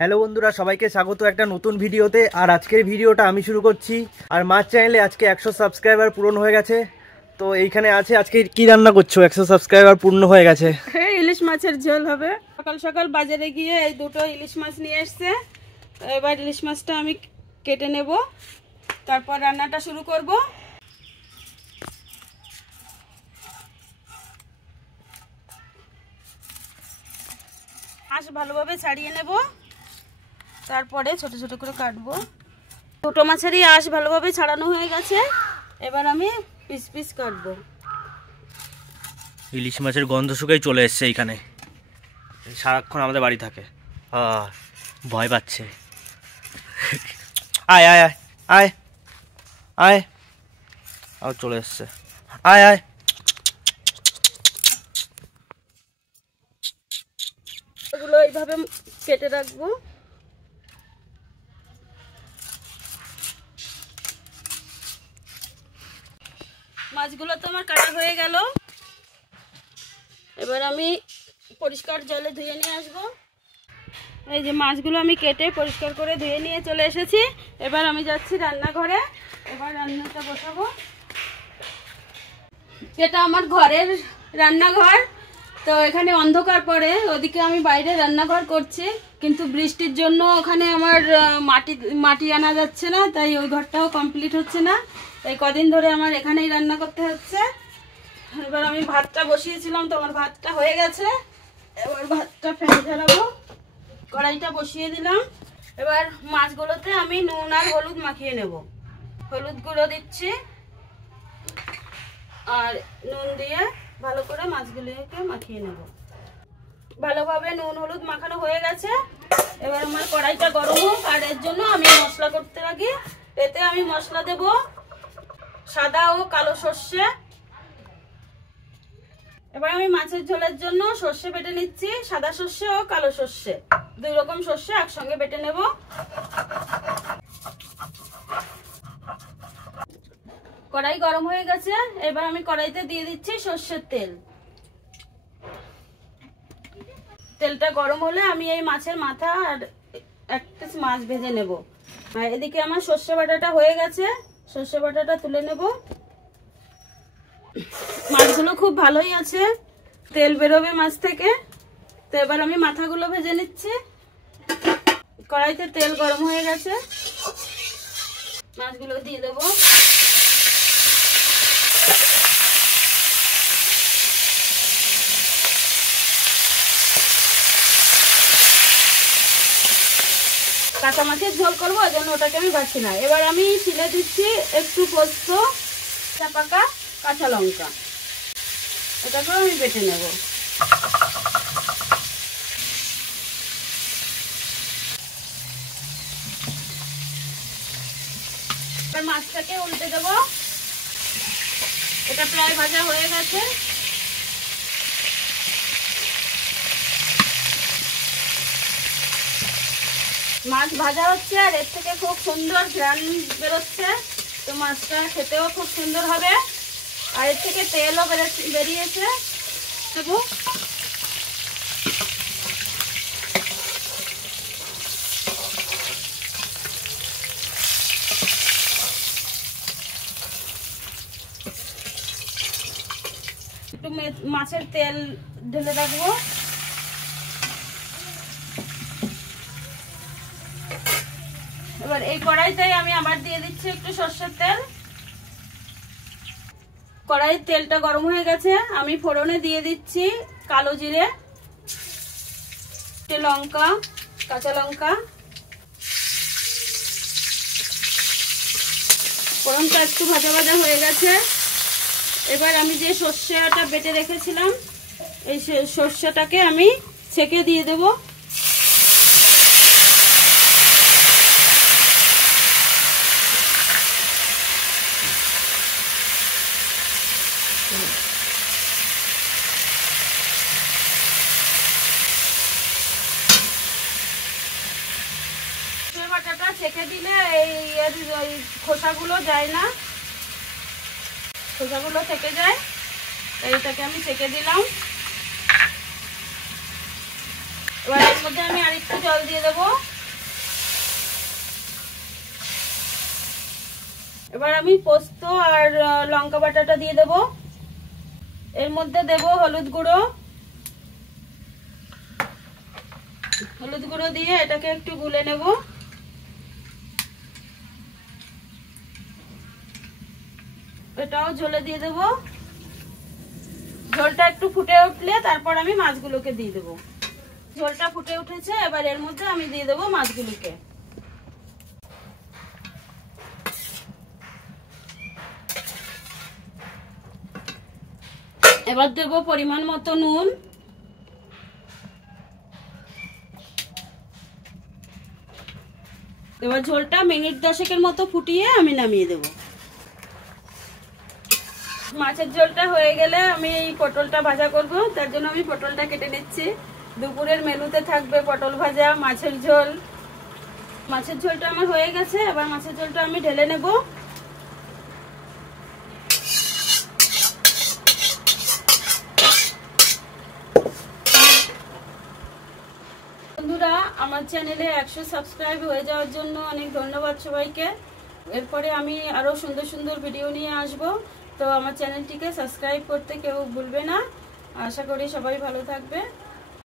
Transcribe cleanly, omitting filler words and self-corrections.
Hello বন্ধুরা, সবাইকে স্বাগত একটা নতুন ভিডিওতে। আর আজকের ভিডিওটা আমি শুরু করছি। আর মাছ চ্যানেলে আজকে 100 সাবস্ক্রাইবার পূরণ হয়ে গেছে। তো এইখানে আছে আজকে কি রান্না করছো? 100 সাবস্ক্রাইবার পূর্ণ হয়ে গেছে। ইলিশ মাছের ঝোল হবে। সকাল সকাল বাজারে গিয়ে এই দুটো ইলিশ মাছ নিয়ে এসছে। এবার ইলিশ মাছটা আমি কেটে নেব, তারপর রান্নাটা শুরু করব। আঁশ ভালোভাবে ছাড়িয়ে নেব, তারপরে ছোট ছোট করে কাটবো। দুটো মাছেরই আঁশ ভালোভাবে ছাড়ানো হয়ে গেছে। এবার আমি পিস পিস কাটবো। ইলিশ মাছের গন্ধ শুকাই চলে এসছে এইখানে, সারাক্ষণ আমাদের বাড়ি থাকে। ভয় পাচ্ছে। আয় আয় আয় আয় আয়, আর চলে এসছে। আয় আয়, এগুলো এইভাবে কেটে রাখবো। মাছগুলো তো আমার কাটা হয়ে গেল। এবার আমি পরিষ্কার জলে ধুয়ে নিয়ে আসবো। এই যে মাছগুলো আমি কেটে পরিষ্কার করে ধুয়ে নিয়ে চলে এসেছি। এবার আমি যাচ্ছি রান্নাঘরে। এবার রান্নাটা বসাবো। এটা আমার ঘরের রান্নাঘর। তো এখানে অন্ধকার পড়ে, ওদিকে আমি বাইরে রান্নাঘর করছি, কিন্তু বৃষ্টির জন্য ওখানে আমার মাটি আনা যাচ্ছে না, তাই ওই ঘরটাও কমপ্লিট হচ্ছে না। এই কদিন ধরে আমার এখানেই রান্না করতে হচ্ছে। এবার আমি ভাতটা বসিয়েছিলাম, তো আমার ভাতটা হয়ে গেছে। এবার ভাতটা ফেলে ঝাড়াবো। কড়াইটা বসিয়ে দিলাম। এবার মাছগুলোতে আমি নুন আর হলুদ মাখিয়ে নেব। হলুদ গুঁড়ো দিচ্ছি আর নুন দিয়ে ভালো করে মাছগুলোকে মাখিয়ে নেব। ভালোভাবে নুন হলুদ মাখানো হয়ে গেছে। এবার আমার কড়াইটা গরম হোক, আর এর জন্য আমি মশলা করতে লাগি। এতে আমি মশলা দেব সাদা ও কালো সর্ষে। এবার আমি মাছের ঝোলের জন্য সর্ষে বেটে নিচ্ছি, সাদা সর্ষে ও কালো সর্ষে, দুই রকম সর্ষে একসঙ্গে বেটে নেব। কড়াই গরম হয়ে গেছে। এবার আমি কড়াইতে দিয়ে দিচ্ছি সর্ষের তেল। তেলটা গরম হলে আমি এই মাছের মাথা আর এক পিস মাছ ভেজে নেব। আর এদিকে আমার সর্ষে বাটাটা হয়ে গেছে, সর্ষে বাটাটা তুলে নেব। মাছগুলো খুব ভালোই আছে, তেল বেরোবে মাছ থেকে। তো এবার আমি মাথাগুলো ভেজে নিচ্ছি। কড়াইতে তেল গরম হয়ে গেছে, মাছগুলো দিয়ে দেবো। কাঁচা মাছের ঝোল করবো, ওই জন্য ওটাকে আমি বাছি না। এবার আমি শিলে দিচ্ছি একটু পোস্ত, পাকা কাঁচা লঙ্কা, ওটাকেও আমি বেটে নেব। এবার মাছটাকে উল্টে দেব। এটা প্রায় ভাজা হয়ে গেছে। মাছ ভাজা হচ্ছে, আর এর থেকে খুব সুন্দর ঘ্রাণ বেরোচ্ছে। তো মাছটা খেতেও খুব সুন্দর হবে, আর এর থেকে তেলও বেরিয়েছে। দেবো একটু মাছের তেল ঢেলে রাখবো। এবার এই কড়াইটাই আমি আবার দিয়ে দিচ্ছি একটু সর্ষের তেল। কড়াইয়ের তেলটা গরম হয়ে গেছে। আমি ফোড়নে দিয়ে দিচ্ছি কালো জিরে, লঙ্কা, কাঁচা লঙ্কা। ফোড়নটা একটু ভাজা ভাজা হয়ে গেছে। এবার আমি যে সর্ষেটা বেটে রেখেছিলাম, এই সর্ষেটাকে আমি ছেঁকে দিয়ে দেব। বাটাটা ছেঁকে দিলে এই খোসাগুলো যায় না, খোসাগুলো থেকে যায়। এইটাকে আমি ছেঁকে দিলাম। এবার এর মধ্যে আমি আরেকটু জল দিয়ে দেবো। এবার আমি পোস্ত আর লঙ্কা বাটাটা দিয়ে দেব। এর মধ্যে দেব হলুদ গুঁড়ো। হলুদ গুঁড়ো দিয়ে এটাকে একটু গুলে নেব। এটাও ঝোলে দিয়ে দেব। ঝোলটা একটু ফুটে উঠলে তারপর আমি মাছগুলোকে দিয়ে দেব। ঝোলটা ফুটে উঠেছে, এবার এর মধ্যে আমি দিয়ে দেব মাছগুলোকে। এবার দেব পরিমাণ মতো নুন। এবার ঝোলটা মিনিট 10 মতো ফুটিয়ে আমি নামিয়ে দেব। মাছের ঝোলটা হয়ে গেলে আমি এই পটলটা ভাজা করব, তার জন্য আমি পটলটা কেটে নিচ্ছি। দুপুরের মেনুতে থাকবে পটল ভাজা, মাছের ঝোল। মাছের ঝোলটা আমার হয়ে গেছে, এবার মাছের ঝোলটা আমি ঢেলে নেব। বন্ধুরা, আমার চ্যানেলে 100 সাবস্ক্রাইব হয়ে যাওয়ার জন্য অনেক ধন্যবাদ সবাইকে। এরপরে আমি আরো সুন্দর সুন্দর ভিডিও নিয়ে আসব, তো আমার চ্যানেলটিকে সাবস্ক্রাইব করতে কেউ ভুলবে না। আশা করি সবাই ভালো থাকবে।